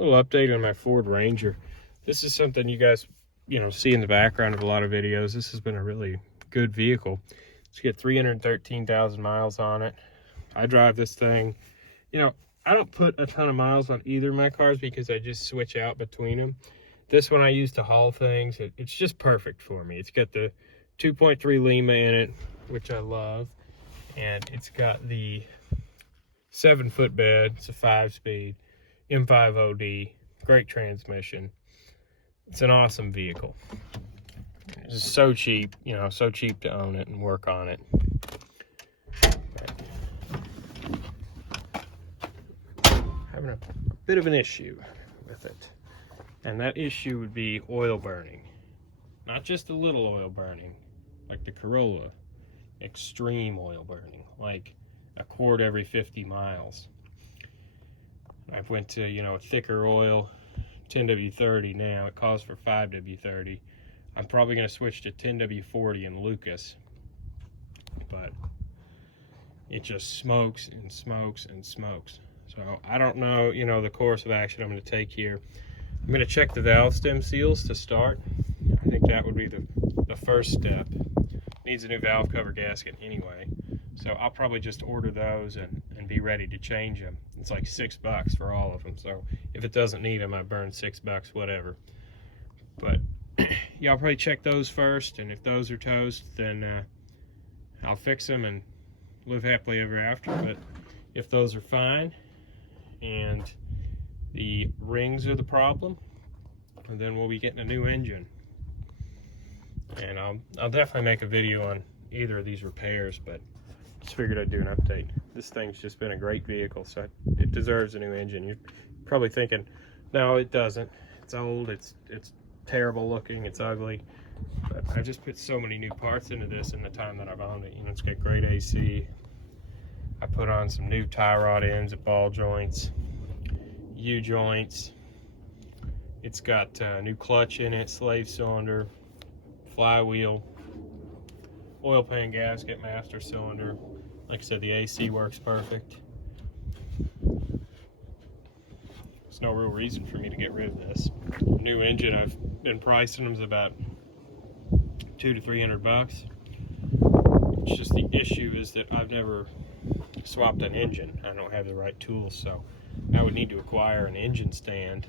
little update on my Ford Ranger. This is something you guys, see in the background of a lot of videos. This has been a really good vehicle. It's got 313,000 miles on it. I drive this thing. I don't put a ton of miles on either of my cars because I just switch out between them. This one I use to haul things. It's just perfect for me. It's got the 2.3 Lima in it, which I love. And it's got the 7-foot bed. It's a 5-speed M5OD. Great transmission. It's an awesome vehicle. It's so cheap, so cheap to own it and work on it. Having a bit of an issue with it. And that issue would be oil burning. Not just a little oil burning, like the Corolla. Extreme oil burning, like a quart every 50 miles. I've went to, a thicker oil, 10W30 now. It calls for 5W30. I'm probably going to switch to 10W40 in Lucas. But it just smokes and smokes and smokes. So I don't know, the course of action I'm going to take here. I'm going to check the valve stem seals to start. I think that would be the first step. Needs a new valve cover gasket anyway. So I'll probably just order those and be ready to change them. It's like $6 for all of them. So if it doesn't need them, I burn $6, whatever. But yeah, I'll probably check those first. And if those are toast, then I'll fix them and live happily ever after. But if those are fine and the rings are the problem, then we'll be getting a new engine. And I'll definitely make a video on either of these repairs, but just figured I'd do an update. This thing's just been a great vehicle, so it deserves a new engine. You're probably thinking, no, it doesn't. It's old, it's terrible looking, it's ugly. But I just put so many new parts into this in the time that I've owned it. It's got great AC. I put on some new tie rod ends at ball joints, U-joints. It's got a new clutch in it, slave cylinder, flywheel, oil pan gasket, master cylinder. Like I said, the AC works perfect. There's no real reason for me to get rid of this. New engine, I've been pricing them about $200 to $300. It's just the issue is that I've never swapped an engine. I don't have the right tools, so I would need to acquire an engine stand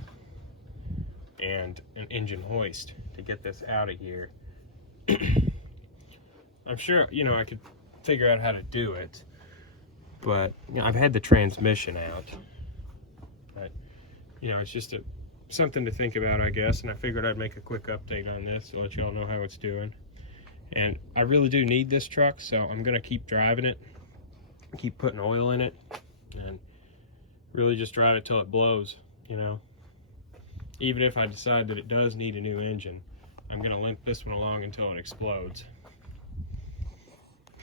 and an engine hoist to get this out of here. I'm sure, I could figure out how to do it, but I've had the transmission out. But, it's just something to think about, I guess, and I figured I'd make a quick update on this to let you all know how it's doing. And I really do need this truck, so I'm going to keep driving it, keep putting oil in it, and really just drive it till it blows, Even if I decide that it does need a new engine, I'm going to limp this one along until it explodes.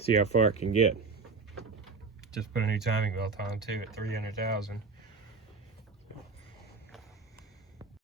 See how far it can get. Just put a new timing belt on too at 300,000.